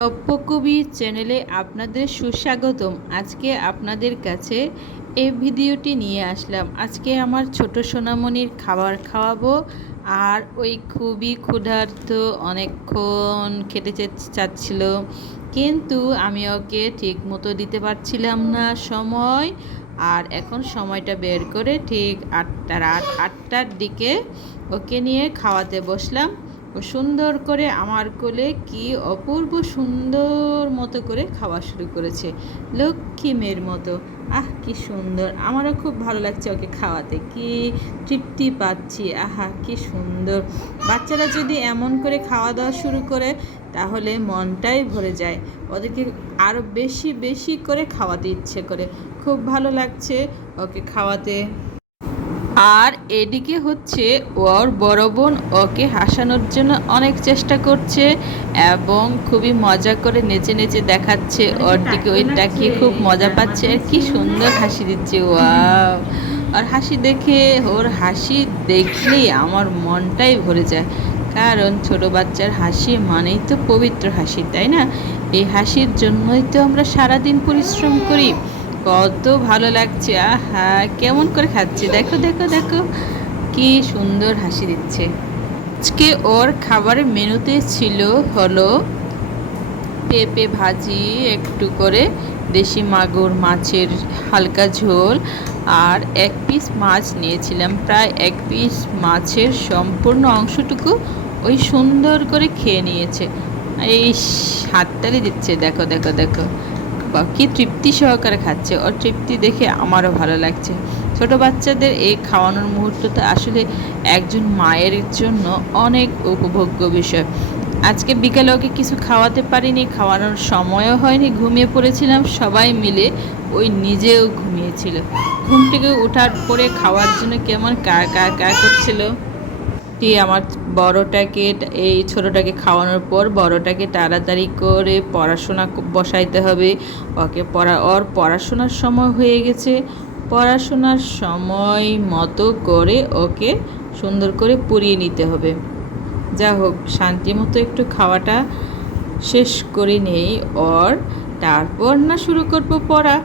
গপ্পকবি চ্যানেলে আপনাদের সুস্বাগতম। আজকে আপনাদের কাছে এই ভিডিওটি নিয়ে আসলাম। আজকে আমার ছোট সোনামণির খাবার খাওয়াবো। আর ওই খুবই ক্ষুধার্ত, অনেকক্ষণ খেতে চাচ্ছিল, কিন্তু আমি ওকে ঠিক মতো দিতে পারছিলাম না সময়। আর এখন সময়টা বের করে ঠিক রাত 8টার দিকে ওকে নিয়ে খাওয়াতে বসলাম। ও সুন্দর করে আমার কোলে কি অপূর্ব সুন্দর মতো করে খাওয়া শুরু করেছে, লক্ষ্মী মেয়ের মতো। কি সুন্দর! আমারও খুব ভালো লাগছে ওকে খাওয়াতে, কি তৃপ্তি পাচ্ছি। কি সুন্দর! বাচ্চারা যদি এমন করে খাওয়া দাওয়া শুরু করে তাহলে মনটাই ভরে যায়। ওদেরকে আরও বেশি বেশি করে খাওয়াতে ইচ্ছে করে। খুব ভালো লাগছে ওকে খাওয়াতে। আর এদিকে হচ্ছে ওর বড় বোন ওকে হাসানোর জন্য অনেক চেষ্টা করছে এবং খুবই মজা করে নেচে নেচে দেখাচ্ছে ওর দিকে, ওই তাকিয়ে খুব মজা পাচ্ছে আর কি সুন্দর হাসি দিচ্ছে। ওয়াও! আর হাসি দেখে, ওর হাসি দেখলেই আমার মনটাই ভরে যায়। কারণ ছোট বাচ্চার হাসি মানেই তো পবিত্র হাসি, তাই না? এই হাসির জন্যই তো আমরা সারাদিন পরিশ্রম করি। কত ভালো লাগছে! কেমন করে খাচ্ছে, দেখো দেখো দেখো, কি সুন্দর হাসি দিচ্ছে। আজকে ওর খাবারের মেনুতে ছিল হলো পেঁপে ভাজি, একটু করে দেশি মাগুর মাছের হালকা ঝোল, আর 1 পিস মাছ নিয়েছিলাম। প্রায় 1 পিস মাছের সম্পূর্ণ অংশটুকু ওই সুন্দর করে খেয়ে নিয়েছে। এই হাততালি দিচ্ছে, দেখো দেখো দেখো, বা কি তৃপ্তি সহকারে খাচ্ছে। ওর তৃপ্তি দেখে আমারও ভালো লাগছে। ছোট বাচ্চাদের এই খাওয়ানোর মুহূর্তটা আসলে একজন মায়ের জন্য অনেক উপভোগ্য বিষয়। আজকে বিকালে ওকে কিছু খাওয়াতে পারিনি, খাওয়ানোর সময়ও হয়নি, ঘুমিয়ে পড়েছিলাম সবাই মিলে। ওই নিজেও ঘুমিয়েছিল। ঘুম থেকে ওঠার পরে খাওয়ার জন্য কেমন কার কার কার করছিল। আমার বড়টাকে, এই ছোটোটাকে খাওয়ানোর পর বড়টাকে তাড়াতাড়ি করে পড়াশোনা বসাইতে হবে। ওর পড়াশোনার সময় হয়ে গেছে। পড়াশোনার সময় মতো করে ওকে সুন্দর করে পড়িয়ে নিতে হবে। যা হোক, শান্তি মতো একটু খাওয়াটা শেষ করে নেই ওর, তারপর না শুরু করবো পড়া।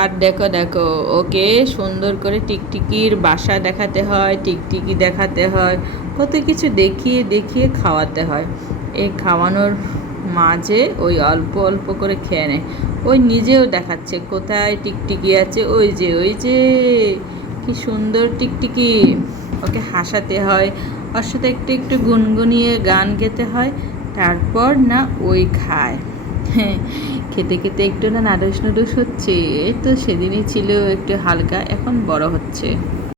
আর দেখো দেখো, ওকে সুন্দর করে টিকটিকির বাসা দেখাতে হয়, টিকটিকি দেখাতে হয়, কত কিছু দেখিয়ে দেখিয়ে খাওয়াতে হয়। এই খাওয়ানোর মাঝে ওই অল্প অল্প করে খেয়ে নেয়। ওই নিজেও দেখাচ্ছে কোথায় টিকটিকি আছে, ওই যে ওই যে, কি সুন্দর টিকটিকি। ওকে হাসাতে হয়, ওর সাথে একটু একটু গুনগুনিয়ে গান গেতে হয়, তারপর না ওই খায়। হ্যাঁ, খেতে খেতে একটু না নাডুস নুডুস হচ্ছে। এই তো সেদিনই ছিল একটু হালকা, এখন বড় হচ্ছে।